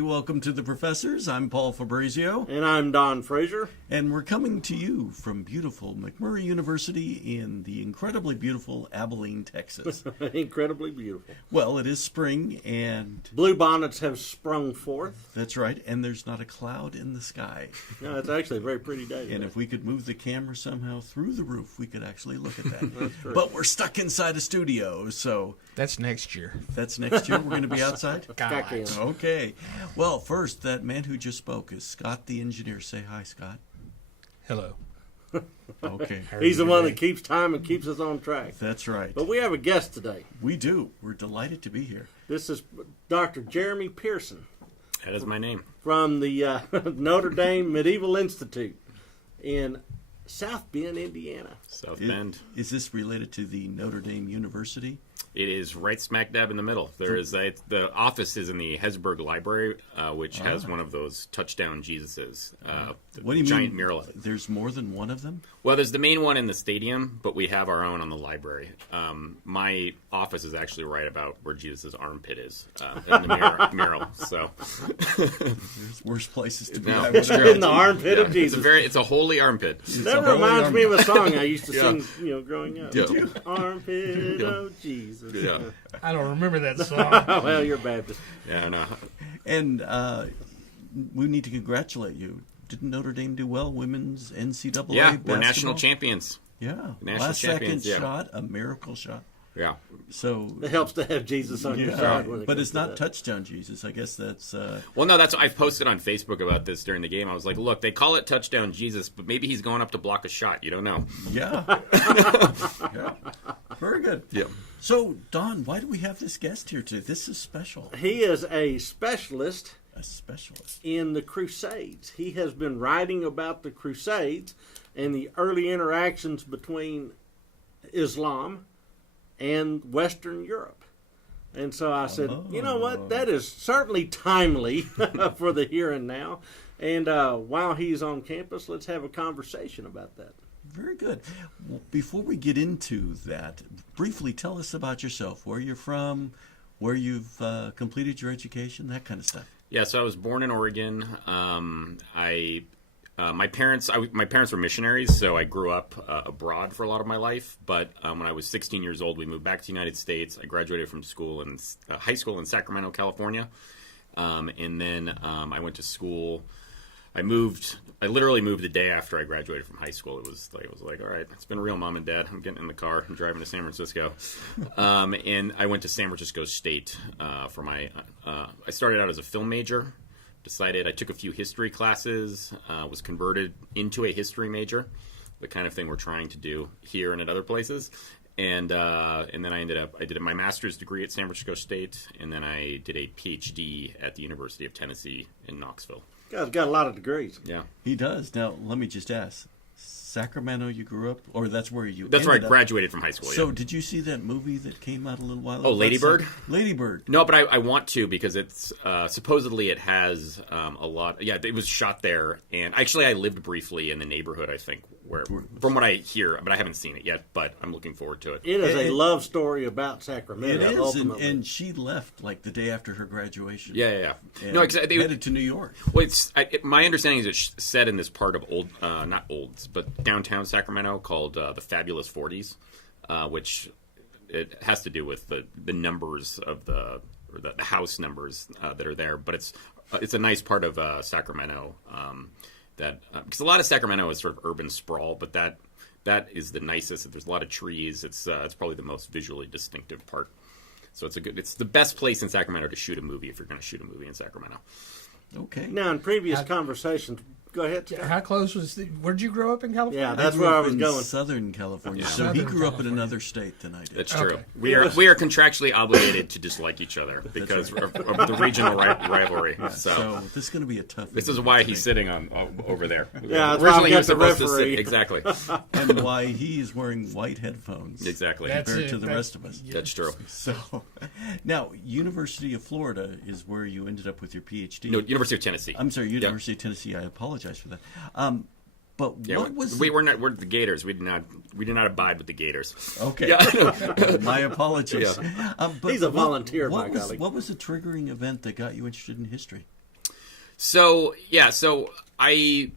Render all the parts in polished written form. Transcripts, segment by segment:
everybody. Welcome to The Professors. I'm Paul Fabrizio. And I'm Don Frazier. And we're coming to you from beautiful McMurray University in the incredibly beautiful Abilene, Texas. Incredibly beautiful. Well, it is spring and... Blue bonnets have sprung forth. That's right. And there's not a cloud in the sky. No, it's actually a very pretty day today. And if we could move the camera somehow through the roof, we could actually look at that. That's true. But we're stuck inside a studio, so... That's next year. That's next year? We're going to be outside? Okay. Well, first, that man who just spoke is Scott the engineer. Say hi, Scott. Hello. Okay. He's the one that keeps time and keeps us on track. That's right. But we have a guest today. We do. We're delighted to be here. This is Dr. Jeremy Pearson. That is my name. From the Notre Dame Medieval Institute in South Bend, Indiana. South Bend. Is this related to the Notre Dame University? It is right smack dab in the middle. There is the office is in the Hesburgh Library, which has one of those touchdown Jesuses. What do you giant mean? mural. There's more than one of them? Well, there's the main one in the stadium, but we have our own on the library. My office is actually right about where Jesus' armpit is in the mural. So There's worse places to be. No, I it's would true. In the armpit of Jesus. It's a holy armpit. That reminds me of a song I used to sing, growing up. Yeah. Armpit of Jesus. Yeah. I don't remember that song. Well, you're Baptist. Yeah, no. And we need to congratulate you. Didn't Notre Dame do well? Women's NCAA Yeah, basketball? we're national champions. Yeah. National Last champions, second yeah. shot, a miracle shot. Yeah. So It helps to have Jesus on your side. when it but comes it's to not that. touchdown Jesus. I guess that's Well, no, that's I've posted on Facebook about this during the game. I was like, look, they call it touchdown Jesus, but maybe he's going up to block a shot. You don't know. yeah. Yeah. Very good. Yeah. So, Don, why do we have this guest here today? This is special. He is a specialist A specialist. in the Crusades. He has been writing about the Crusades and the early interactions between Islam and Western Europe. And so I said, you know what? That is certainly timely for the here and now. And while he's on campus, let's have a conversation about that. Very good. Well, before we get into that, briefly tell us about yourself, where you're from, where you've completed your education, that kind of stuff. Yeah, so I was born in Oregon. My parents were missionaries, so I grew up abroad for a lot of my life. But when I was 16 years old, we moved back to the United States. I graduated from high school in Sacramento, California, and then I went to school. I literally moved the day after I graduated from high school. It was like, all right, it's been real, Mom and Dad. I'm getting in the car and driving to San Francisco. And I went to San Francisco State for my. I started out as a film major. I took a few history classes. Was converted into a history major, the kind of thing we're trying to do here and at other places. And then I did my master's degree at San Francisco State, and then I did a PhD at the University of Tennessee in Knoxville. Guy's got a lot of degrees. Yeah. He does. Now, let me just ask. Sacramento you grew up, or that's where you That's where I ended up? graduated from high school, So yeah. did you see that movie that came out a little while ago? Oh, Lady Bird? Lady Bird. No, but I want to because it's supposedly it has a lot. Yeah, it was shot there, and actually I lived briefly in the neighborhood. I think from what I hear, but I haven't seen it yet. But I'm looking forward to it. It is a love story about Sacramento. It is, ultimately. and she left like the day after her graduation. Yeah. And No, exactly. headed to New York. Well, my understanding is it's set in this part of not Olds, but downtown Sacramento called the Fabulous 40s, which it has to do with the numbers of the house numbers that are there. But it's a nice part of Sacramento because a lot of Sacramento is sort of urban sprawl, but that is the nicest. There's a lot of trees. It's probably the most visually distinctive part. So it's the best place in Sacramento to shoot a movie if you're going to shoot a movie in Sacramento. Okay. Now, in previous conversations, go ahead, Scott. How close where'd you grow up in California? Yeah, that's grew where I up was in going. Southern California. Yeah. So he Southern grew up in California. another state than I did. That's true. Okay. We are contractually obligated to dislike each other because of the regional rivalry. So this is going to be a tough. This is meeting why today. he's sitting on over there. Yeah, that's why Originally, he I've was got the supposed to sit referee. exactly. and why he is wearing white headphones. Exactly. Compared to the rest of us. That's true. So, now University of Florida is where you ended up with your PhD. No, University of Tennessee. I'm sorry, University of Tennessee. I apologize for that. But Yeah, what was we're the Gators. We did not abide with the Gators. okay? Yeah. My apologies. But He's a volunteer, my colleague. What was the triggering event that got you interested in history? So I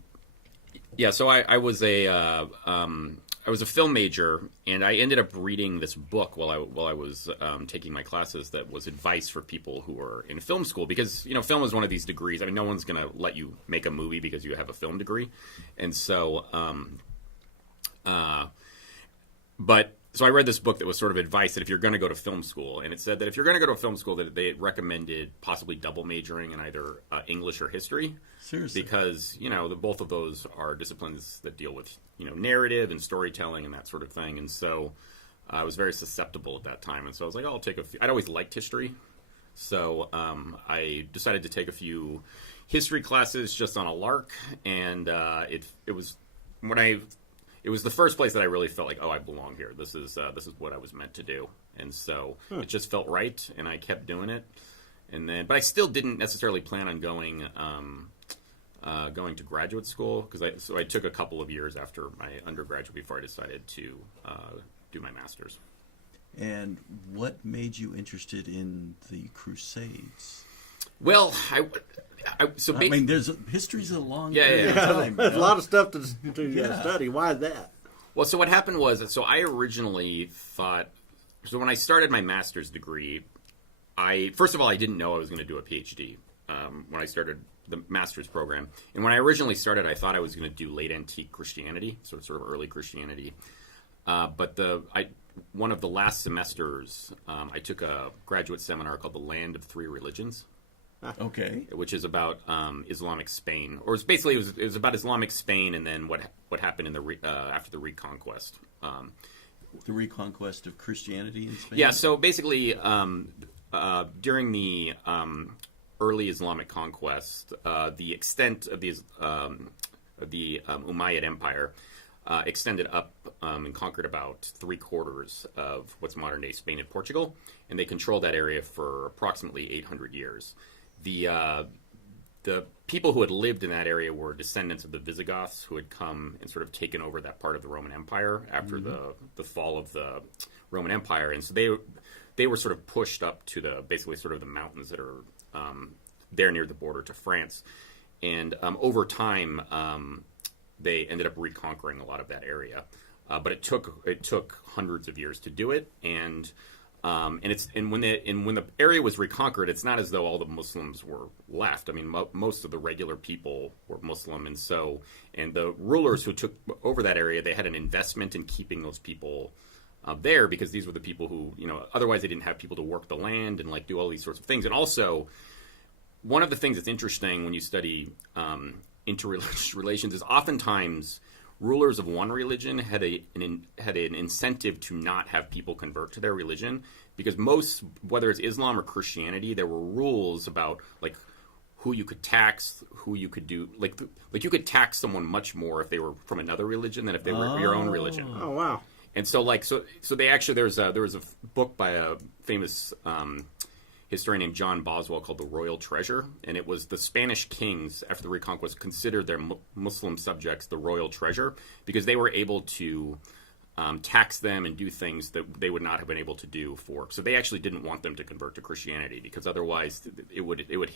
was a film major, and I ended up reading this book while I was taking my classes that was advice for people who were in film school, because film is one of these degrees. I mean, no one's going to let you make a movie because you have a film degree, and so So I read this book that was sort of advice that if you're going to go to film school, and it said that if you're going to go to film school, that they recommended possibly double majoring in either English or history. Seriously. Because, both of those are disciplines that deal with, narrative and storytelling and that sort of thing. And so I was very susceptible at that time. And so I was like, I'll take a few. I'd always liked history. So I decided to take a few history classes just on a lark. And it was the first place that I really felt like, oh, I belong here. This is what I was meant to do, and so it just felt right, and I kept doing it. But I still didn't necessarily plan on going to graduate school, so I took a couple of years after my undergraduate before I decided to do my master's. And what made you interested in the Crusades? Well, history's a long Yeah. time. There's a lot of stuff to study. Why is that? Well, so what happened was, I originally thought, so when I started my master's degree, first of all, I didn't know I was going to do a PhD when I started the master's program. And when I originally started, I thought I was going to do late antique Christianity, so sort of early Christianity. But one of the last semesters, I took a graduate seminar called The Land of Three Religions. Okay. Which is about Islamic Spain, or it was about Islamic Spain, and then what happened in after the Reconquest. The reconquest of Christianity in Spain. Yeah. So basically, during the early Islamic conquest, the extent of the Umayyad Empire extended up and conquered about 3/4 of what's modern day Spain and Portugal, and they controlled that area for approximately 800 years. The people who had lived in that area were descendants of the Visigoths, who had come and sort of taken over that part of the Roman Empire after the fall of the Roman Empire, and so they were sort of pushed up to basically sort of the mountains that are there near the border to France, and over time they ended up reconquering a lot of that area, but it took hundreds of years to do it, and when the area was reconquered, it's not as though all the Muslims were left. I mean, most of the regular people were Muslim, and the rulers who took over that area, they had an investment in keeping those people there, because these were the people who, otherwise they didn't have people to work the land and do all these sorts of things. And also, one of the things that's interesting when you study interreligious relations is oftentimes rulers of one religion had an incentive to not have people convert to their religion, because whether it's Islam or Christianity, there were rules about who you could tax, who you could do, you could tax someone much more if they were from another religion than if they were your own religion. Oh wow! And so they actually there was a book by a famous historian named John Boswell called The Royal Treasure, and it was the Spanish kings after the Reconquest considered their Muslim subjects the royal treasure, because they were able to tax them and do things that they would not have been able to do so they actually didn't want them to convert to Christianity, because otherwise it would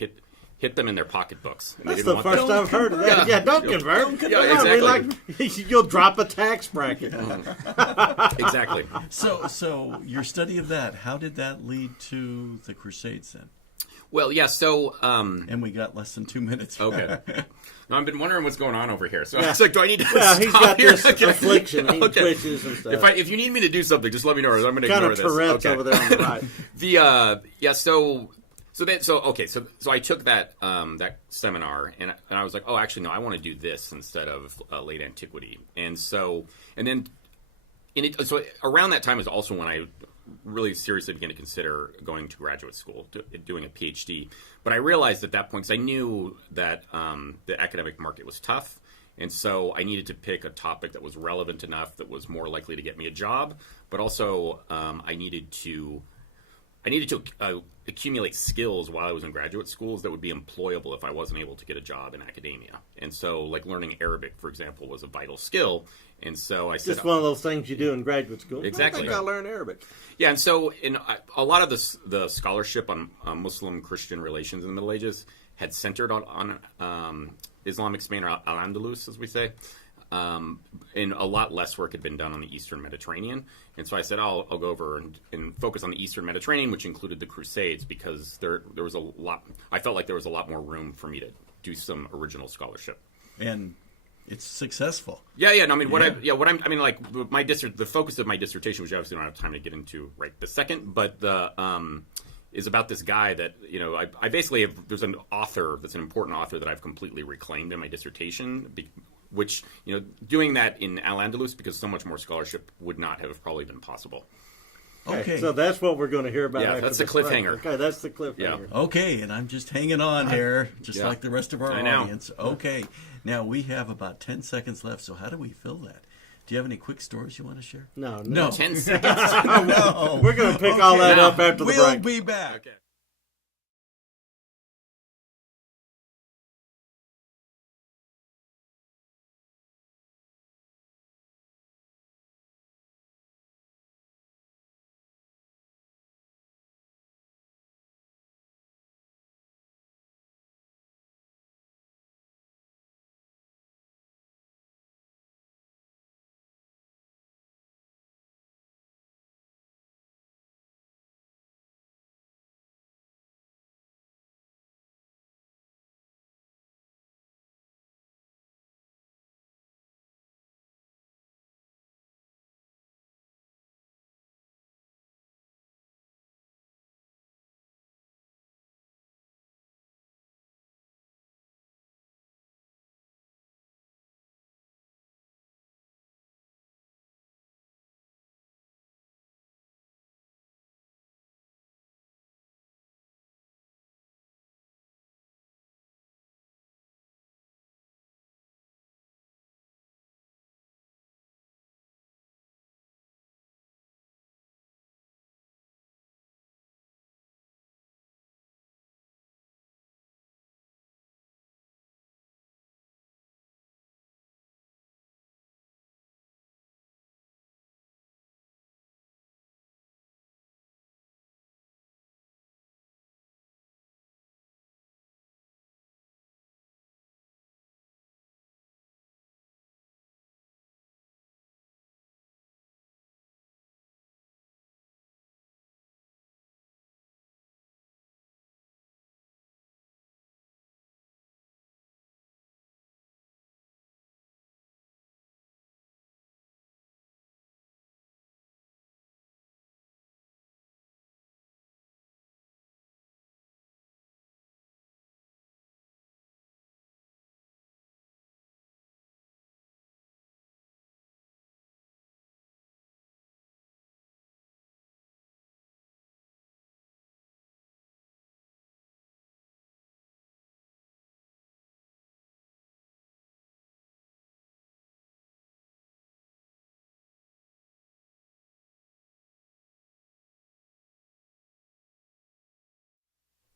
hit them in their pocketbooks. And That's the first I've heard of that. Yeah, don't convert. Yeah, exactly. You'll drop a tax bracket. Exactly. So your study of that, how did that lead to the Crusades then? Well, yeah, so... and we got less than 2 minutes. Okay. No, I've been wondering what's going on over here. So it's like, do I need to Yeah, he's got here? this affliction. He twitches and stuff. If you need me to do something, just let me know. Or I'm going to kind ignore of this. Tourette's over there on the right. So I took that seminar, and I was like, oh, actually, no, I want to do this instead of late antiquity. So around that time is also when I really seriously began to consider going to graduate school, doing a PhD. But I realized at that point, because I knew that the academic market was tough, and so I needed to pick a topic that was relevant enough, that was more likely to get me a job, but also I needed to accumulate skills while I was in graduate schools that would be employable if I wasn't able to get a job in academia. And so, learning Arabic, for example, was a vital skill. And so I said, just one of those things you do in graduate school. Exactly. I think I'll learn Arabic. Yeah, and so a lot of the scholarship on Muslim-Christian relations in the Middle Ages had centered on Islamic Spain, or Al-Andalus, as we say. And a lot less work had been done on the Eastern Mediterranean. And so I said, I'll go over and focus on the Eastern Mediterranean, which included the Crusades, because there was a lot. I felt like there was a lot more room for me to do some original scholarship. And it's successful. Yeah. No, I mean, Yeah. the focus of my dissertation, which I obviously don't have time to get into right this second, but is about this guy that, I basically have, there's an author that's an important author that I've completely reclaimed in my dissertation, which, doing that in Al-Andalus, because so much more scholarship would not have probably been possible. Okay. So that's what we're going to hear about. Yeah, after that's the this break. cliffhanger. Okay, that's the cliffhanger. Yeah. Okay, and I'm just hanging on here, just Yeah. like the rest of our I know. audience. Okay, now we have about 10 seconds left, so how do we fill that? Do you have any quick stories you want to share? No. 10 seconds. No. We're going to pick all that Now, up after the We'll break. be back. Okay.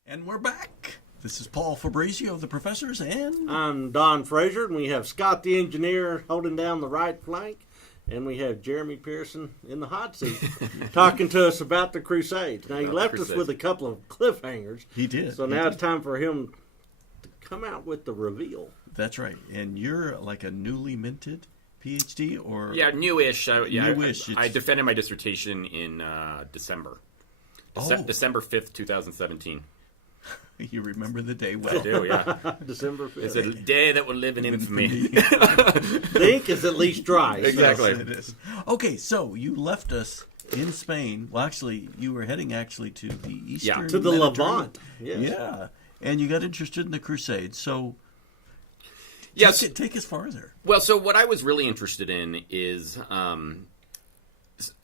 And we're back. This is Paul Fabrizio of the Professors, and I'm Don Frazier, and we have Scott the engineer holding down the right flank, and we have Jeremy Pearson in the hot seat talking to us about the Crusades. Now, he left us with a couple of cliffhangers. he did. So now it's time for him to come out with the reveal. That's right. And you're like a newly minted PhD, or Yeah, newish. Newish. I defended my dissertation in December. Oh. December 5th, 2017. You remember the day well. I do, yeah. December 5th. It's a day that will live in infamy. The ink is at least dry. so- Exactly. Yes, it is. Okay, so you left us in Spain. Well, actually, you were heading to the Eastern To the Mediterranean. Levant. Yes. Yeah, and you got interested in the Crusades. So Yes. take us farther. Well, so what I was really interested in is,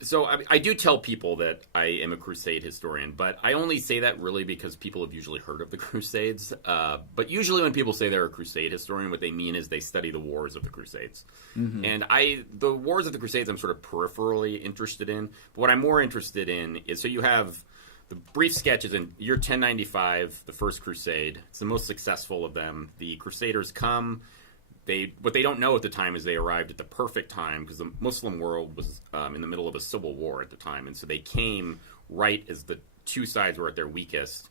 so I do tell people that I am a Crusade historian, but I only say that really because people have usually heard of the Crusades. But usually when people say they're a Crusade historian, what they mean is they study the wars of the Crusades. Mm-hmm. And the wars of the Crusades I'm sort of peripherally interested in. But what I'm more interested in is, so you have the brief sketches in year 1095, the First Crusade. It's the most successful of them. The Crusaders come. What they don't know at the time is they arrived at the perfect time, because the Muslim world was in the middle of a civil war at the time. And so they came right as the two sides were at their weakest,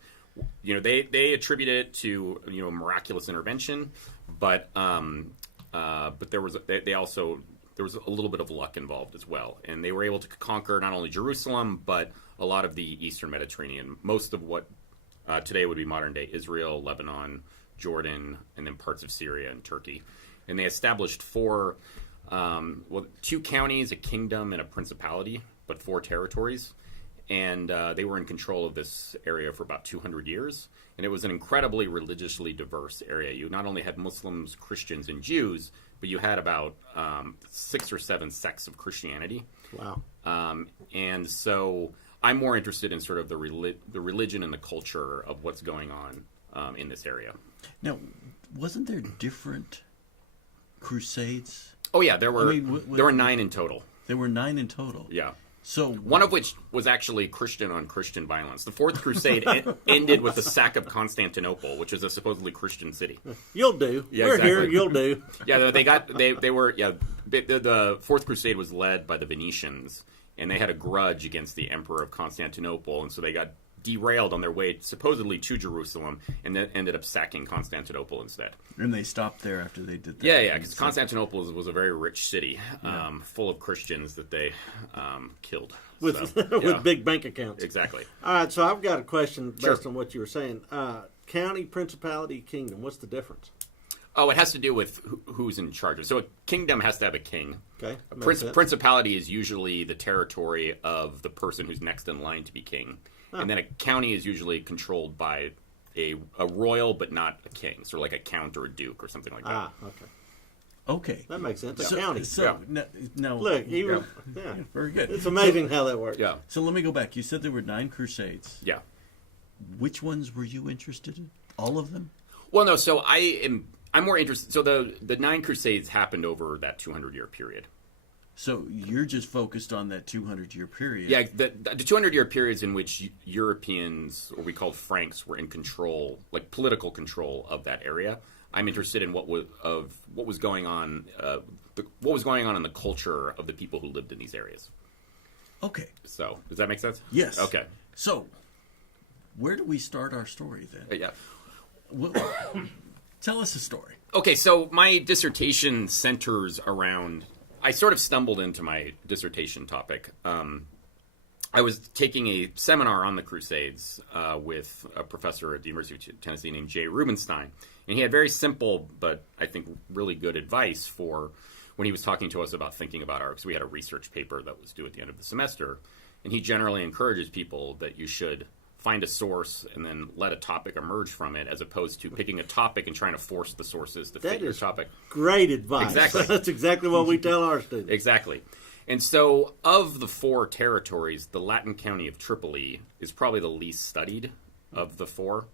they attribute it to a miraculous intervention, but there was a little bit of luck involved as well, and they were able to conquer not only Jerusalem but a lot of the Eastern Mediterranean, most of what today would be modern day Israel, Lebanon, Jordan, and then parts of Syria and Turkey. And they established 2 counties, a kingdom, and a principality, but 4 territories. And they were in control of this area for about 200 years. And it was an incredibly religiously diverse area. You not only had Muslims, Christians, and Jews, but you had about 6 or 7 sects of Christianity. Wow. And so I'm more interested in sort of the religion and the culture of what's going on in this area. Now, wasn't there different crusades? Oh, yeah. There were 9 in total. There were 9 in total. Yeah. So one of which was actually Christian on Christian violence. The Fourth Crusade ended with the sack of Constantinople, which is a supposedly Christian city. You'll do. Yeah, We're exactly. here. You'll do. Yeah, the Fourth Crusade was led by the Venetians, and they had a grudge against the Emperor of Constantinople, and so they got derailed on their way supposedly to Jerusalem, and then ended up sacking Constantinople instead. And they stopped there after they did that. Yeah, because Constantinople was a very rich city, full of Christians that they killed. With Yeah. big bank accounts. Exactly. All right, so I've got a question based Sure. on what you were saying. County, principality, kingdom, what's the difference? Oh, it has to do with who's in charge. So a kingdom has to have a king. Okay. Principality is usually the territory of the person who's next in line to be king. And then a county is usually controlled by a royal, but not a king. So like a count or a duke or something like that. Okay. Okay. That makes sense. A county. So, no. Look, yeah, very good. It's amazing how that works. Yeah. So let me go back. You said there were 9 crusades. Yeah. Which ones were you interested in? All of them? Well, no. So I'm more interested. So the 9 crusades happened over that 200-year period. So you're just focused on that 200-year period. Yeah, the 200-year periods in which Europeans, or we called Franks, were in control, like political control of that area. I'm interested in what was going on, what was going on in the culture of the people who lived in these areas. Okay. So, does that make sense? Yes. Okay. So, where do we start our story then? Yeah. Well, tell us a story. Okay, so my dissertation centers around. I sort of stumbled into my dissertation topic. I was taking a seminar on the Crusades with a professor at the University of Tennessee named Jay Rubenstein. And he had very simple, but I think really good advice for when he was talking to us about thinking about because we had a research paper that was due at the end of the semester. And he generally encourages people that you should find a source and then let a topic emerge from it, as opposed to picking a topic and trying to force the sources to fit your topic. Great advice. Exactly. That's exactly what we tell our students. Exactly. And so, of the 4 territories, the Latin county of Tripoli is probably the least studied of the 4.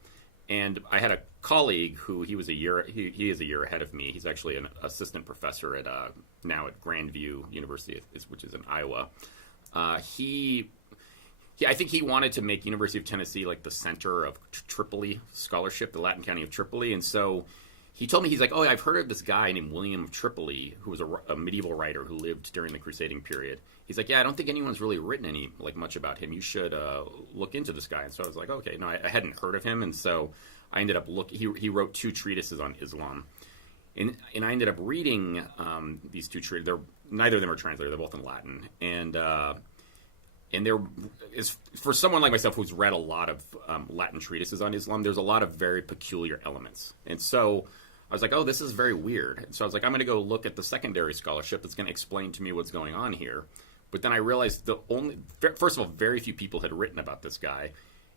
And I had a colleague who he is a year ahead of me. He's actually an assistant professor at now at Grandview University, which is in Iowa. I think he wanted to make University of Tennessee like the center of Tripoli scholarship, the Latin county of Tripoli. And so he told me, he's like, oh, I've heard of this guy named William of Tripoli, who was a medieval writer who lived during the crusading period. He's like, yeah, I don't think anyone's really written much about him. You should look into this guy. And so I was like, okay, no, I hadn't heard of him. And so I ended up looking. He wrote 2 treatises on Islam. And I ended up reading these 2 treatises. Neither of them are translated. They're both in Latin. And there is, for someone like myself who's read a lot of Latin treatises on Islam, there's a lot of very peculiar elements. And so I was like, oh, this is very weird. And so I was like, I'm going to go look at the secondary scholarship that's going to explain to me what's going on here. But then I realized first of all, very few people had written about this guy.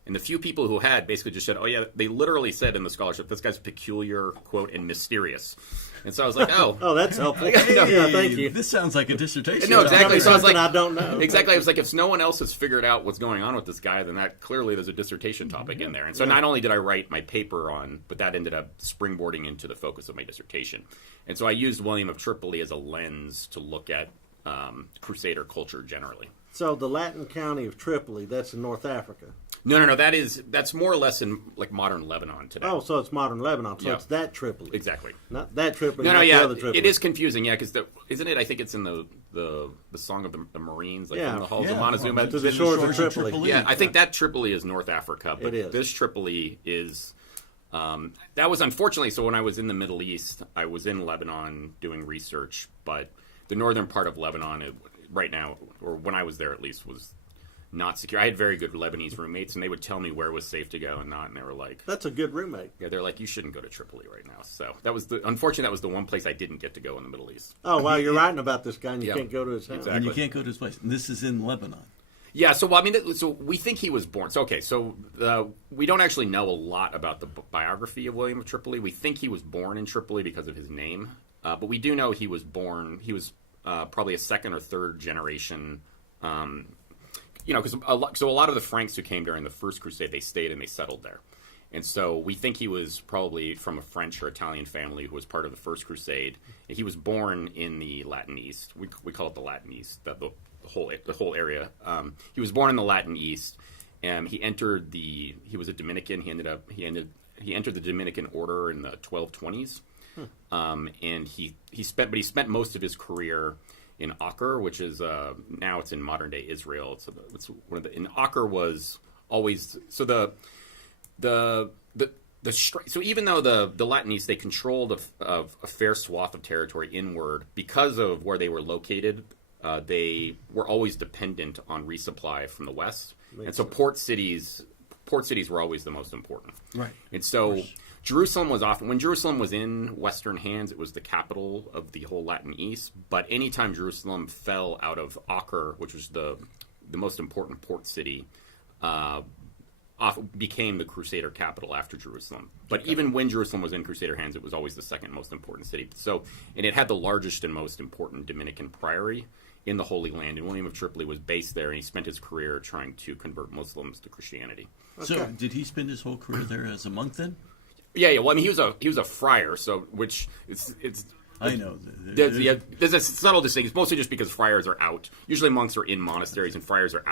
And the few people who had basically just said, oh, yeah, they literally said in the scholarship, this guy's peculiar, quote, and mysterious. And so I was like, oh. Oh, that's helpful. Hey, thank you. This sounds like a dissertation. No, exactly. So I was like, I don't know. Exactly. I was like, if no one else has figured out what's going on with this guy, then that clearly there's a dissertation topic in there. And so not only did I write my paper on, but that ended up springboarding into the focus of my dissertation. And so I used William of Tripoli as a lens to look at Crusader culture generally. So the Latin county of Tripoli, that's in North Africa. No. That's more or less in like modern Lebanon today. Oh, so it's modern Lebanon. So Yeah. it's that Tripoli. Exactly. Not that Tripoli, No, not the yeah, other Tripoli. it is confusing, yeah, because isn't it? I think it's in the song of the Marines, like Yeah. in the halls Yeah, of Montezuma. To the shores of Tripoli. Yeah, I think that Tripoli is North Africa, but It is. this Tripoli is. That was unfortunately so. When I was in the Middle East, I was in Lebanon doing research, but the northern part of Lebanon, right now, or when I was there at least, was not secure. I had very good Lebanese roommates, and they would tell me where was safe to go and not, and they were like, That's a good roommate. yeah, they're like, you shouldn't go to Tripoli right now. So unfortunately, that was the one place I didn't get to go in the Middle East. Oh, wow, you're writing about this guy and you Yeah. can't go to his house. Exactly. And you can't go to his place. And this is in Lebanon. Yeah, so so we think he was born. So we don't actually know a lot about the biography of William of Tripoli. We think he was born in Tripoli because of his name, but we do know he was born. He was probably a second or third generation. Because a lot of the Franks who came during the First Crusade, they stayed and they settled there, and so we think he was probably from a French or Italian family who was part of the First Crusade. He was born in the Latin East. We call it the Latin East. The whole area. He was born in the Latin East, and he was a Dominican. He entered the Dominican order in the 1220s, and he spent most of his career in Acre, which is now it's in modern day Israel. It's one of the. And Acre was always so so even though the Latin East, they controlled a fair swath of territory inward because of where they were located. They were always dependent on resupply from the west, and so port cities were always the most important. Right. And so Jerusalem was often, when Jerusalem was in Western hands, it was the capital of the whole Latin East. But anytime Jerusalem fell out of Acre, which was the most important port city, became the Crusader capital after Jerusalem. But even when Jerusalem was in Crusader hands, it was always the second most important city. So, and it had the largest and most important Dominican priory in the Holy Land. And William of Tripoli was based there, and he spent his career trying to convert Muslims to Christianity. So did he spend his whole career there as a monk then? Yeah. Well, I mean, he was a friar, so which it's. I know. There's a subtle distinction. It's mostly just because friars are out. Usually monks are in monasteries, and friars are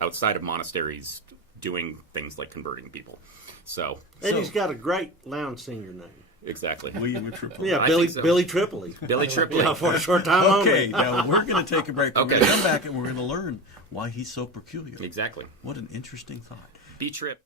outside of monasteries doing things like converting people. So He's got a great lounge singer name. exactly. William of Tripoli. Yeah, I Billy think so. Billy Tripoli. Billy Tripoli. Yeah, for a short time Okay, only. now we're going to take a break. We're Okay. going to come back and we're going to learn why he's so peculiar. Exactly. What an interesting thought. B-Trip.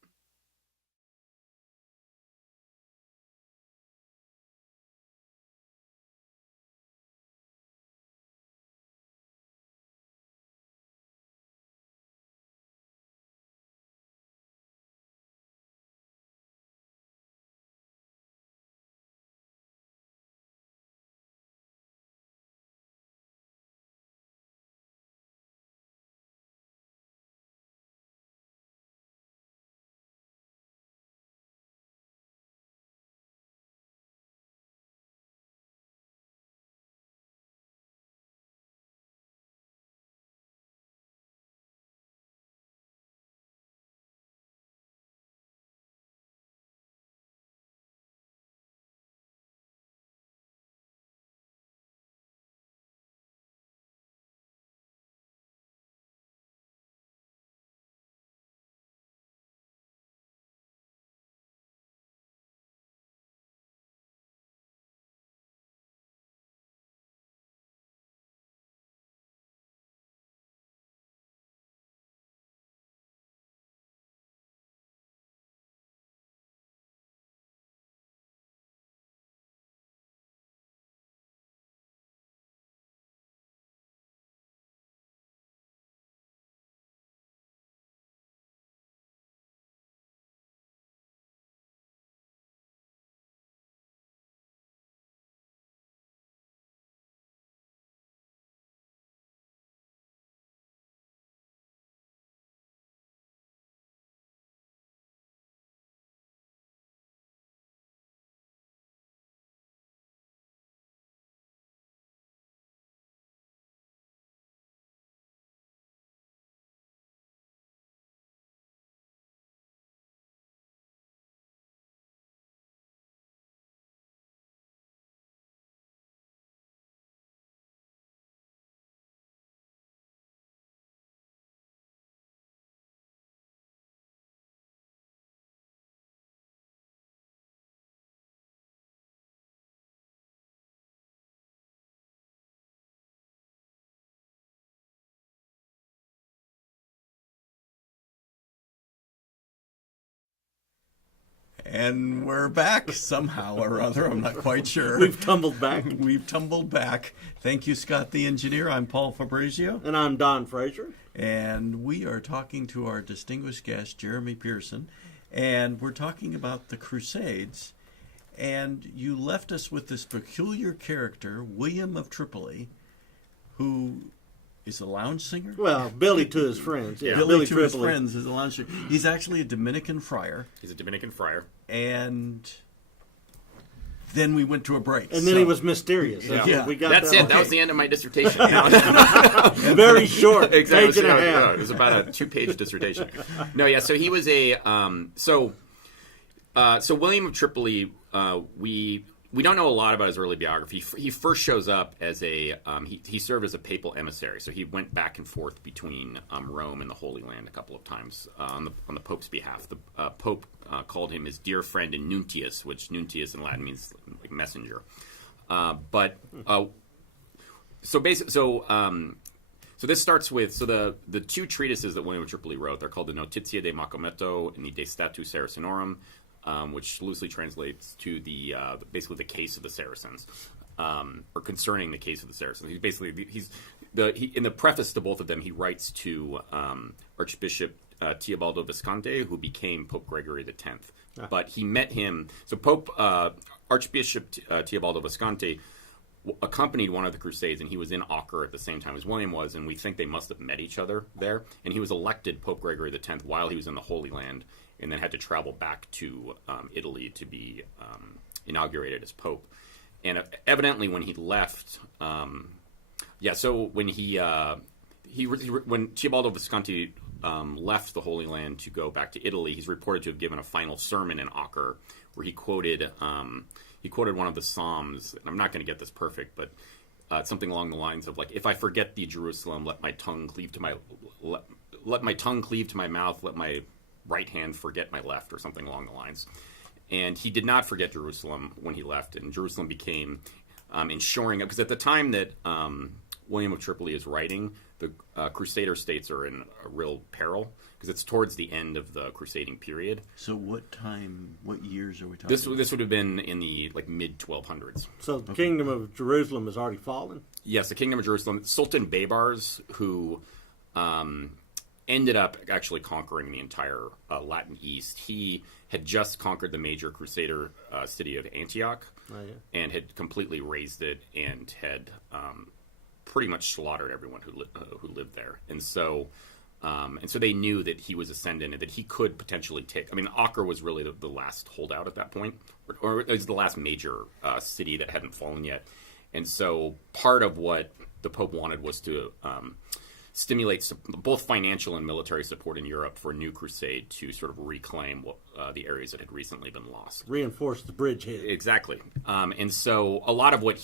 And we're back somehow or other. I'm not quite sure. We've tumbled back. We've tumbled back. Thank you, Scott the engineer. I'm Paul Fabrizio. And I'm Don Frazier. And we are talking to our distinguished guest, Jeremy Pearson. And we're talking about the Crusades. And you left us with this peculiar character, William of Tripoli, who is a lounge singer. Well, Billy to his friends. Yeah, Billy to his Tripoli. friends is a lounge singer. He's actually a Dominican friar. He's a Dominican friar. And then we went to a break. And then he was mysterious. That's Yeah. what we got. That's it. Okay. That was the end of my dissertation. Very short. Exactly. Page and a half. It was about a 2-page dissertation. No, yeah. So he was a so William of Tripoli. We don't know a lot about his early biography. He first shows up as a he served as a papal emissary. So he went back and forth between Rome and the Holy Land a couple of times on the Pope's behalf. The Pope called him his dear friend and nuntius, which nuntius in Latin means like messenger. So this starts with the two treatises that William of Tripoli wrote. They're called the Notitia de Macometo and the De Statu Saracenorum, which loosely translates to basically the case of the Saracens, or concerning the case of the Saracens. In the preface to both of them, he writes to Archbishop Teobaldo Visconti, who became Pope Gregory X. But he met him. So Archbishop Teobaldo Visconti accompanied one of the Crusades, and he was in Acre at the same time as William was, and we think they must have met each other there. And he was elected Pope Gregory X while he was in the Holy Land, and then had to travel back to Italy to be inaugurated as Pope. And evidently, when he left, when Teobaldo Visconti left the Holy Land to go back to Italy, he's reported to have given a final sermon in Acre, where he quoted one of the Psalms, and I'm not going to get this perfect, but something along the lines of like, "If I forget thee, Jerusalem, let my tongue cleave to my mouth, let my right hand forget my left," or something along the lines. And he did not forget Jerusalem when he left, and Jerusalem became ensuring, because at the time that William of Tripoli is writing, the Crusader states are in a real peril, because it's towards the end of the crusading period. So what years are we talking This about? would have been in the mid 1200s. So the kingdom of Jerusalem has already fallen? Yes, the kingdom of Jerusalem. Sultan Baybars, who ended up actually conquering the entire Latin East. He had just conquered the major Crusader city of Antioch, and had completely razed it, and had pretty much slaughtered everyone who lived there. And so they knew that he was ascendant and that he could potentially take. I mean, Acre was really the last holdout at that point, or it was the last major city that hadn't fallen yet. And so part of what the Pope wanted was to stimulate both financial and military support in Europe for a new crusade to sort of reclaim the areas that had recently been lost. Reinforce the bridgehead. Exactly. And so a lot of what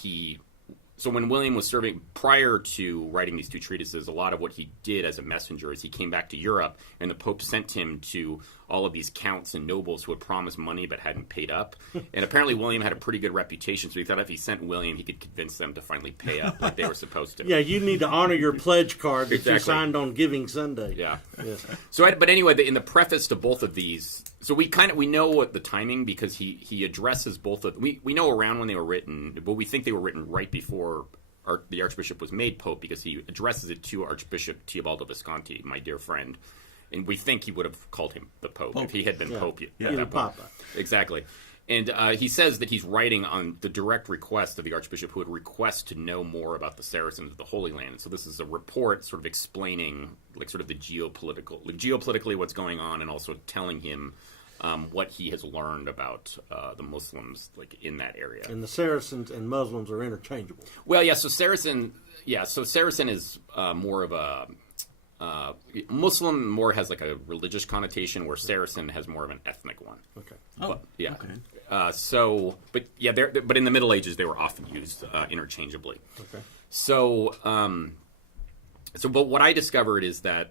so when William was serving, prior to writing these two treatises, a lot of what he did as a messenger is he came back to Europe, and the Pope sent him to all of these counts and nobles who had promised money but hadn't paid up. And apparently William had a pretty good reputation, so he thought if he sent William, he could convince them to finally pay up like they were supposed to. Yeah, you need to honor your pledge card that you Exactly. signed on Giving Sunday. Yeah. Yes. But anyway, in the preface to both of these, so we know what the timing, because he addresses both of. We know around when they were written, but we think they were written right before the Archbishop was made Pope, because he addresses it to Archbishop Teobaldo Visconti, my dear friend, and we think he would have called him the Pope if he had been Pope. Either Papa. Exactly. And he says that he's writing on the direct request of the Archbishop, who would request to know more about the Saracens of the Holy Land. So this is a report sort of explaining sort of the geopolitically what's going on, and also telling him what he has learned about the Muslims in that area. And the Saracens and Muslims are interchangeable. Well, yeah. So Saracen is more of a Muslim. More has a religious connotation, where Saracen has more of an ethnic one. Okay. But in the Middle Ages, they were often used interchangeably. Okay. So but what I discovered is that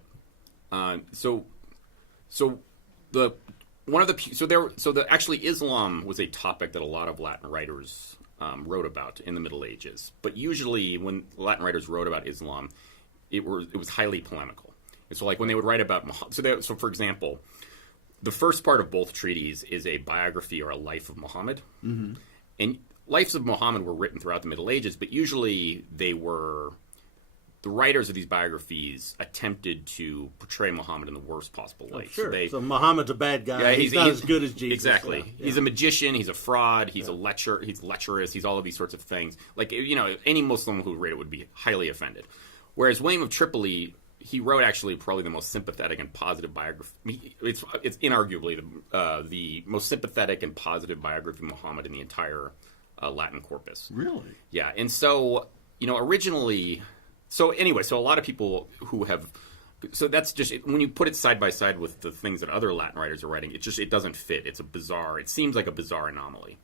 actually Islam was a topic that a lot of Latin writers wrote about in the Middle Ages. But usually, when Latin writers wrote about Islam, it was highly polemical. And so, when they would write about Muhammad, so for example, the first part of both treaties is a biography or a life of Muhammad. Mm-hmm. And lives of Muhammad were written throughout the Middle Ages, but usually the writers of these biographies attempted to portray Muhammad in the worst possible light. Oh, sure. So Muhammad's a bad guy. He's not as good as Jesus. Exactly. Yeah. He's a magician. He's a fraud. He's a he's lecherous. He's all of these sorts of things. Like, any Muslim who read it would be highly offended. Whereas William of Tripoli, he wrote actually probably the most sympathetic and positive biography. It's inarguably the most sympathetic and positive biography of Muhammad in the entire Latin corpus. Really? Yeah. And so, originally... So anyway, so a lot of people who have... So that's just... When you put it side by side with the things that other Latin writers are writing, it doesn't fit. It's a bizarre... It seems like a bizarre anomaly.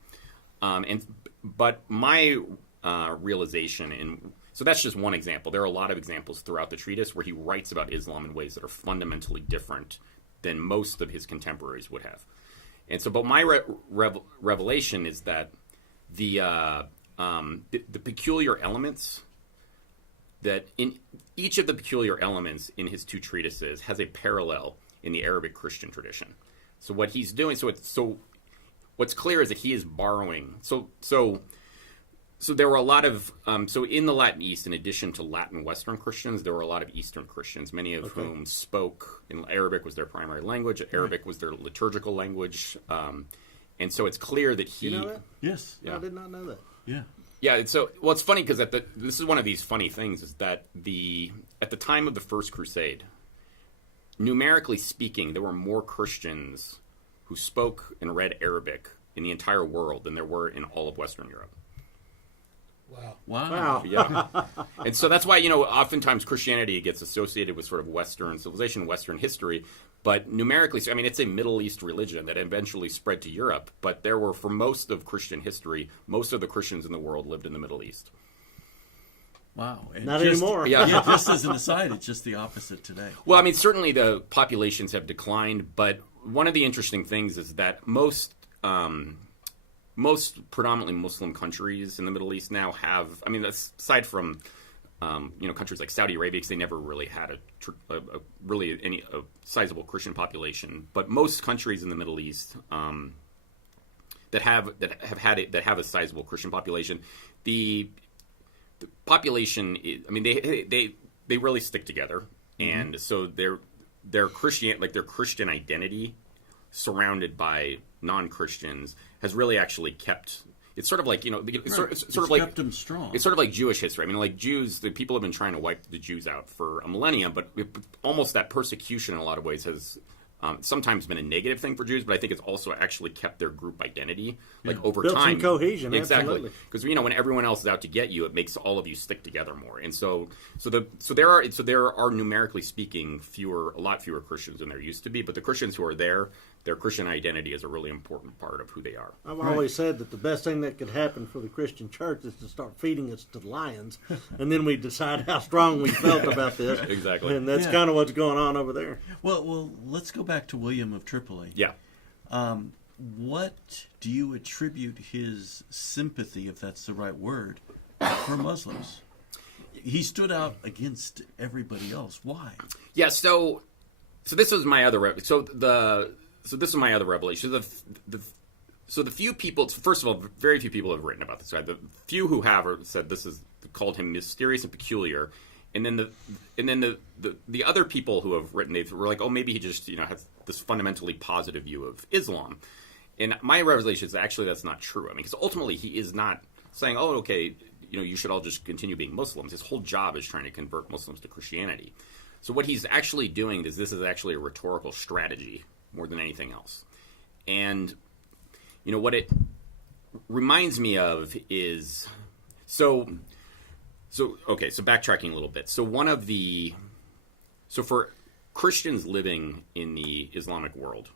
But my realization in... So that's just one example. There are a lot of examples throughout the treatise where he writes about Islam in ways that are fundamentally different than most of his contemporaries would have. And so, but my revelation is that the peculiar elements, that in each of the peculiar elements in his two treatises has a parallel in the Arabic Christian tradition. So what he's doing, so what's clear is that he is borrowing. So there were a lot of, so in the Latin East, in addition to Latin Western Christians, there were a lot of Eastern Christians, many of whom spoke, in Arabic was their primary language, Arabic was their liturgical language, and so it's clear that he... You know that? Yes. Yeah. I did not know that. Yeah. Yeah, it's funny because this is one of these funny things, is that at the time of the First Crusade, numerically speaking, there were more Christians who spoke and read Arabic in the entire world than there were in all of Western Europe. Wow. Yeah. And so that's why, oftentimes Christianity gets associated with sort of Western civilization, Western history. But numerically, I mean, it's a Middle East religion that eventually spread to Europe. But there were, for most of Christian history, most of the Christians in the world lived in the Middle East. Wow. And Not anymore. Yeah. Just as an aside, it's just the opposite today. Well, I mean, certainly the populations have declined. But one of the interesting things is that most predominantly Muslim countries in the Middle East now have, I mean, aside from, countries like Saudi Arabia, because they never really had a sizable Christian population. But most countries in the Middle East that have a sizable Christian population, the population, they really stick together, and so their Christian identity, surrounded by non-Christians, has really actually kept. It's sort of like it's kept them strong. It's sort of like Jewish history. I mean, like Jews, the people have been trying to wipe the Jews out for a millennia, but almost that persecution in a lot of ways has sometimes been a negative thing for Jews. But I think it's also actually kept their group identity over Built time. some cohesion, exactly, because when everyone else is out to get you, it makes all of you stick together more. And so there are numerically speaking a lot fewer Christians than there used to be. But the Christians who are there, their Christian identity is a really important part of who they are. I've always said that the best thing that could happen for the Christian church is to start feeding us to lions, and then we decide how strong we felt about this. Exactly. And that's kind of what's going on over there. Well, let's go back to William of Tripoli. Yeah. What do you attribute his sympathy, if that's the right word, for Muslims? He stood out against everybody else. Why? Yeah. So this was my other this is my other revelation. So the few people, first of all, very few people have written about this guy. The few who have said this is called him mysterious and peculiar, and then the other people who have written, they were like, oh, maybe he just has this fundamentally positive view of Islam. And my revelation is actually that's not true. I mean, because ultimately he is not saying, oh, okay, you should all just continue being Muslims. His whole job is trying to convert Muslims to Christianity. So what he's actually doing is this is actually a rhetorical strategy more than anything else. And what it reminds me of is so backtracking a little bit. So for Christians living in the Islamic world,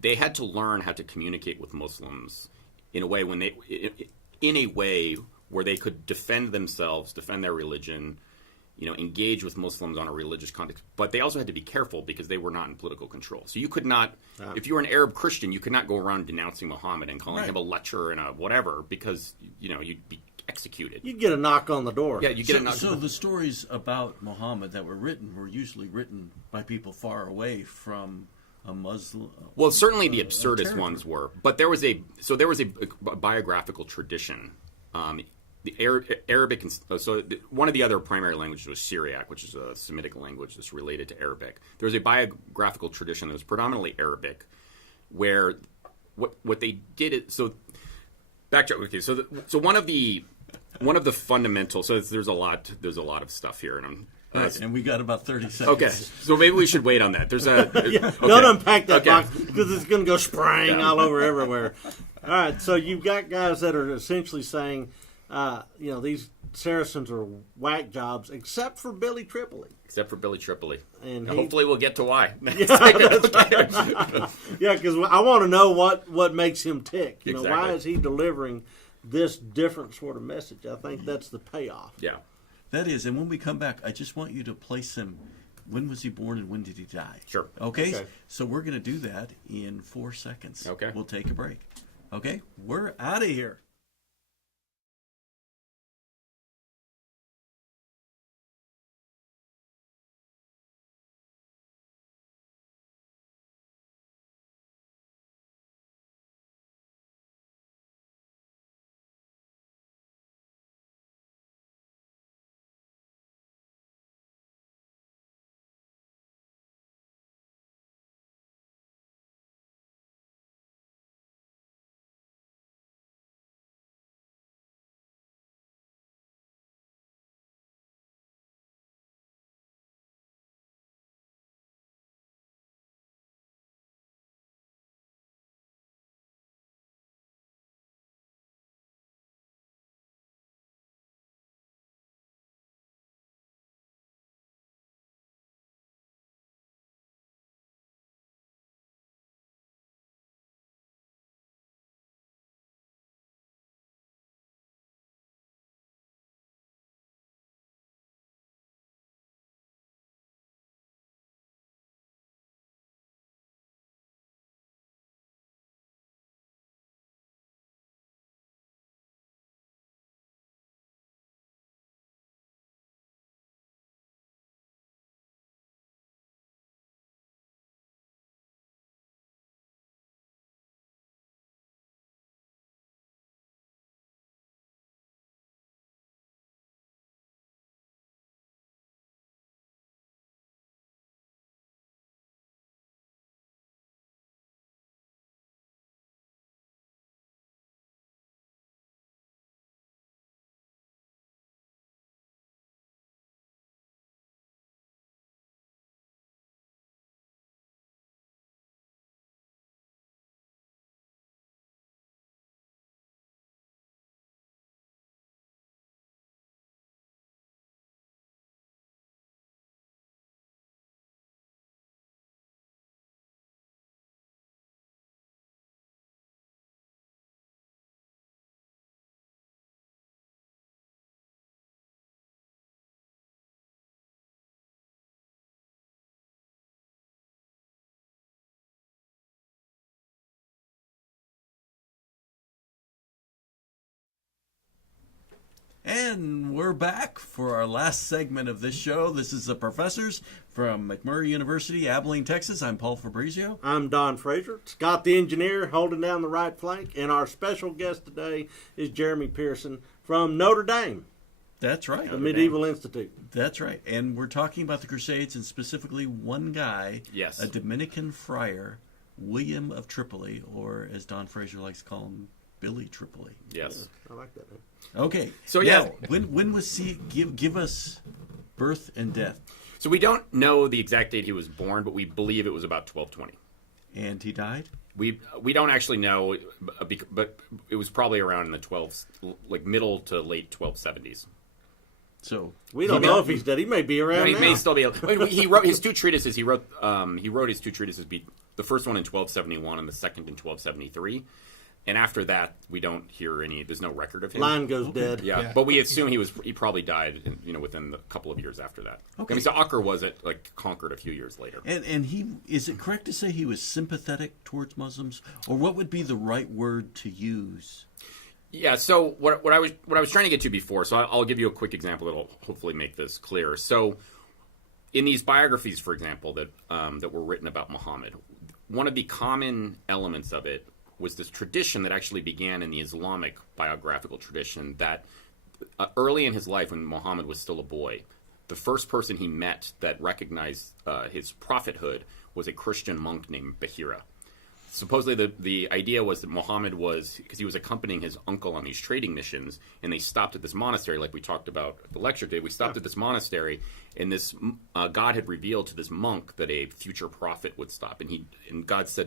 they had to learn how to communicate with Muslims in a way where they could defend themselves, defend their religion, engage with Muslims on a religious context. But they also had to be careful because they were not in political control. So you could not, if you were an Arab Christian, you could not go around denouncing Muhammad and calling him a lecher and a whatever, because, you'd be executed. You'd get a knock on the door. Yeah, you get a knock. So the stories about Muhammad that were usually written by people far away from a Muslim. Well, certainly the absurdist terror ones group. were, but there was a biographical tradition. The Arabic, one of the other primary languages was Syriac, which is a Semitic language that's related to Arabic. There was a biographical tradition that was predominantly Arabic, where what they did is backtrack. Okay, so one of the fundamental. So there's a lot of stuff here, and Right, and we got about 30 seconds. okay. So maybe we should wait on that. There's a Yeah, okay. don't unpack that Okay. box because it's going to go spraying Yeah. all over everywhere. All right, so you've got guys that are essentially saying, these Saracens are whack jobs, except for Billy Tripoli. Except for Billy Tripoli, And and hopefully we'll get to why. Yeah, because I want to know what makes him tick. Why Exactly. is he delivering this different sort of message? I think that's the payoff. Yeah. That is, and when we come back, I just want you to place him. When was he born and when did he die? Sure. Okay? Okay. So we're going to do that in 4 seconds. Okay. We'll take a break. Okay? We're out of here. And we're back for our last segment of this show. This is the professors from McMurray University, Abilene, Texas. I'm Paul Fabrizio. I'm Don Frazier, Scott the engineer holding down the right flank, and our special guest today is Jeremy Pearson from Notre Dame, That's right. the Medieval Institute. That's right. And we're talking about the Crusades and specifically one guy, Yes. a Dominican friar, William of Tripoli, or as Don Frazier likes to call him, Billy Tripoli. Yes. I like that name. Okay. So, now, yeah. when was he? Give us birth and death. So we don't know the exact date he was born, but we believe it was about 1220. And he died. We don't actually know, but it was probably around in the middle to late 1270s. So We don't know if he's dead. He may be around He now. may still be. He wrote his two treatises. He wrote his two treatises. The first one in 1271 and the second in 1273. And after that, we don't hear any. There's no record of him. Line goes dead. Yeah, but we assume he probably died, within a couple of years after that. Okay. I mean, so Acre was conquered a few years later. And he, is it correct to say he was sympathetic towards Muslims, or what would be the right word to use? Yeah. So what I was trying to get to before. So I'll give you a quick example that'll hopefully make this clear. So in these biographies, for example, that were written about Muhammad, one of the common elements of it was this tradition that actually began in the Islamic biographical tradition that early in his life, when Muhammad was still a boy, the first person he met that recognized his prophethood was a Christian monk named Bahira. Supposedly, the idea was that Muhammad was, because he was accompanying his uncle on these trading missions, and they stopped at this monastery, like we talked about at the lecture today. We stopped at this monastery, and this God had revealed to this monk that a future prophet would stop, and God said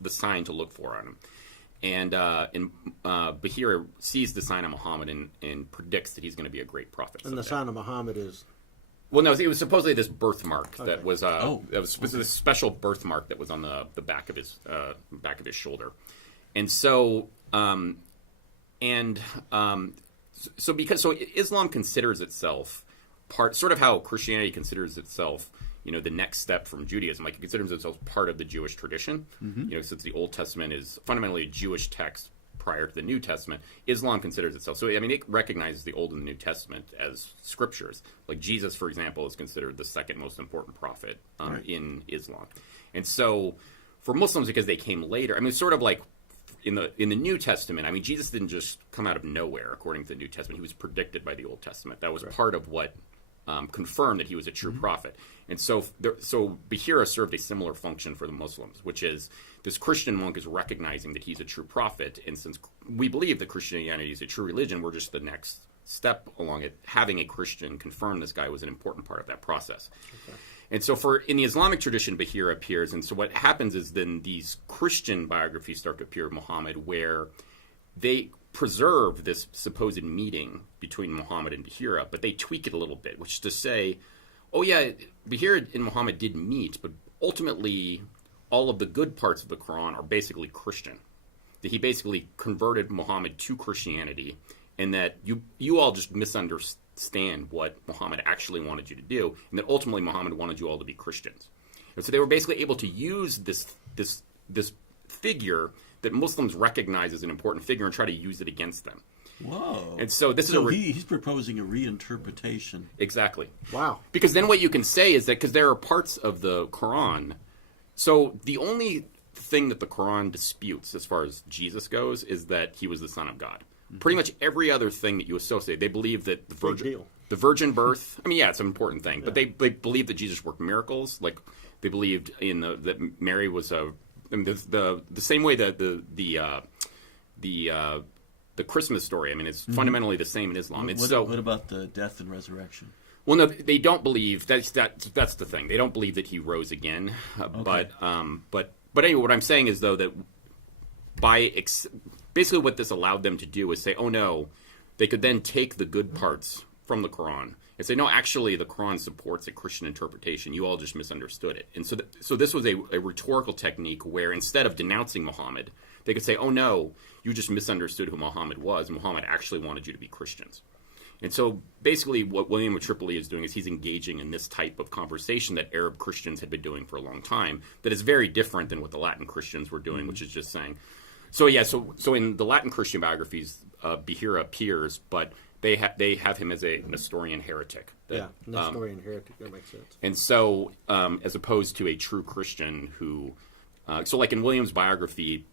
the sign to look for on him. And Bahira sees the sign of Muhammad and predicts that he's going to be a great prophet. And the sign of Muhammad is? Well, no, it was supposedly this birthmark that was this special birthmark that was on the back of his shoulder, and so Islam considers itself sort of how Christianity considers itself, the next step from Judaism. Like, it considers itself part of the Jewish tradition. Since the Old Testament is fundamentally a Jewish text prior to the New Testament, Islam considers itself. So, it recognizes the Old and the New Testament as scriptures. Like, Jesus, for example, is considered the second most important prophet in Islam. And so, for Muslims, because they came later, sort of like in the New Testament, Jesus didn't just come out of nowhere, according to the New Testament. He was predicted by the Old Testament. That was part of what confirmed that he was a true prophet. And so Bahira served a similar function for the Muslims, which is this Christian monk is recognizing that he's a true prophet. And since we believe that Christianity is a true religion, we're just the next step along it. Having a Christian confirm this guy was an important part of that process. Okay. And so in the Islamic tradition, Bahira appears. And so what happens is then these Christian biographies start to appear of Muhammad, where they preserve this supposed meeting between Muhammad and Bahira, but they tweak it a little bit, which is to say, oh yeah, Bahira and Muhammad did meet, but ultimately all of the good parts of the Quran are basically Christian. That he basically converted Muhammad to Christianity, and that you all just misunderstand what Muhammad actually wanted you to do, and that ultimately Muhammad wanted you all to be Christians. And so they were basically able to use this figure that Muslims recognize as an important figure and try to use it against them. Whoa. And so he's proposing a reinterpretation. Exactly. Wow. Because then what you can say is that, because there are parts of the Quran, so the only thing that the Quran disputes as far as Jesus goes is that he was the Son of God. Mm-hmm. Pretty much every other thing that you associate, they believe that the virgin birth, it's an important thing, but they believe that Jesus worked miracles. Like, they believed that Mary was the same way that the Christmas story. It's fundamentally the same in Islam. What about the death and resurrection? Well, no, they don't believe that's the thing. They don't believe that he rose again. Okay. But anyway, what I'm saying is, though, that basically what this allowed them to do is say, oh no, they could then take the good parts from the Quran and say, no, actually the Quran supports a Christian interpretation. You all just misunderstood it. And so this was a rhetorical technique where, instead of denouncing Muhammad, they could say, oh no, you just misunderstood who Muhammad was. Muhammad actually wanted you to be Christians. And so basically what William of Tripoli is doing is he's engaging in this type of conversation that Arab Christians had been doing for a long time, that is very different than what the Latin Christians were doing, which is just saying. So in the Latin Christian biographies, Bahira appears, but they have him as a Nestorian heretic. Nestorian heretic, that makes sense. And so, as opposed to a true Christian who, so like in William's biography,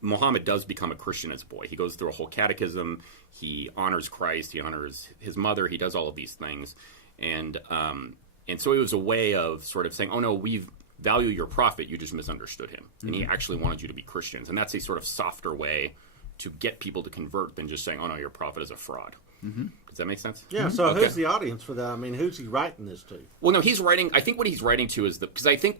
Muhammad does become a Christian as a boy. He goes through a whole catechism. He honors Christ. He honors his mother. He does all of these things, and so it was a way of sort of saying, "Oh no, we value your prophet. You just misunderstood him, and he actually wanted you to be Christians." And that's a sort of softer way to get people to convert than just saying, "Oh no, your prophet is a fraud." Mm-hmm. Does that make sense? Yeah. So who's the audience for that? Who's he writing this to? Well, no, he's writing. I think what he's writing to is because I think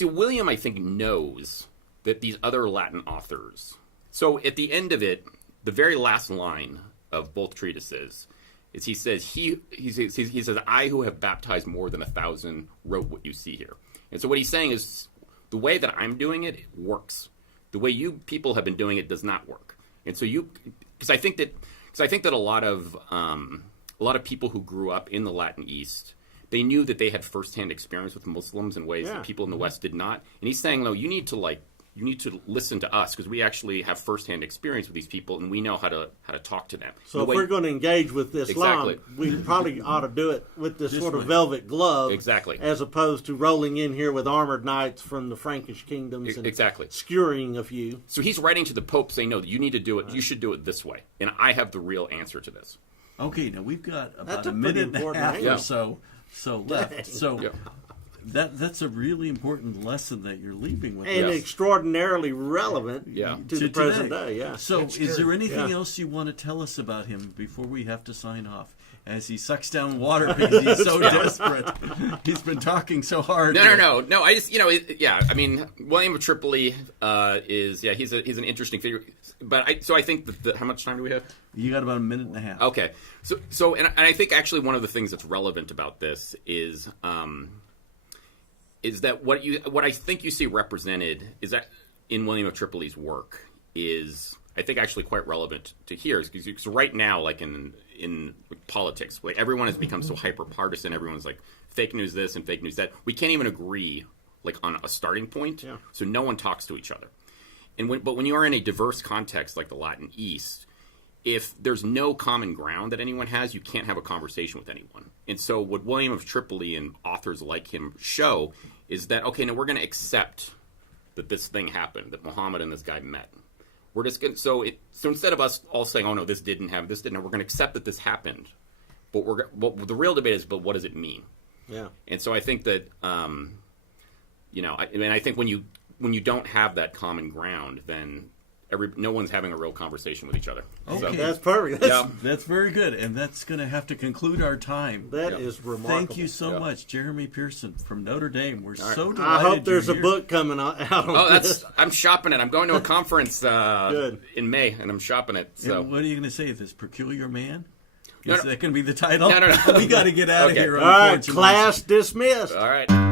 William, I think, knows that these other Latin authors. So at the end of it, the very last line of both treatises is he says, he says, "I who have baptized more than 1,000 wrote what you see here." And so what he's saying is, the way that I'm doing it works. The way you people have been doing it does not work. And so because I think that a lot of people who grew up in the Latin East, they knew that they had firsthand experience with Muslims in ways that people in the West did not. And he's saying, no, you need to you need to listen to us because we actually have firsthand experience with these people and we know how to talk to them. So if we're going to engage with Islam, Exactly. we probably ought to do it with this sort of way. velvet glove, Exactly. as opposed to rolling in here with armored knights from the Frankish kingdoms and Exactly. skewering a few. So he's writing to the Pope saying, no, you need to do it. You should do it this way. And I have the real answer to this. Okay, now we've got about That's a a pretty minute and a important half angle. or so left. So Yeah. that's a really important lesson that you're leaving with. And Yes. extraordinarily relevant Yeah. to the present day. Yeah. So, is there anything Yeah. else you want to tell us about him before we have to sign off? As he sucks down water because he's so desperate. He's been talking so hard. No. I just, I mean, William of Tripoli he's an interesting figure. But I think that how much time do we have? You got about a minute and a half. Okay. So and I think actually one of the things that's relevant about this is that what I think you see represented is that in William of Tripoli's work is I think actually quite relevant to here because right now, like in politics, like everyone has become so hyper partisan. Everyone's like fake news this and fake news that. We can't even agree like on a starting point. Yeah. So no one talks to each other. But when you are in a diverse context like the Latin East, if there's no common ground that anyone has, you can't have a conversation with anyone. And so what William of Tripoli and authors like him show is that, okay, now we're going to accept that this thing happened, that Muhammad and this guy met. We're just going to, so instead of us all saying, oh no, this didn't happen, we're going to accept that this happened. But the real debate is, but what does it mean? Yeah. And so I think that, I think when you don't have that common ground, then no one's having a real conversation with each other. Okay. So, That's perfect. That's very good, and that's going to have to conclude our time. That is remarkable. Thank you so much, Jeremy Pearson from Notre Dame. We're so delighted. I hope there's you're a here. book coming out on this. I'm shopping it. I'm going to a conference Good. in May, and I'm shopping it. So And what are you going to say? This peculiar man? No, Is that going to be the title? No. We got to get out of Okay. here. All right, unfortunately. class dismissed. all right.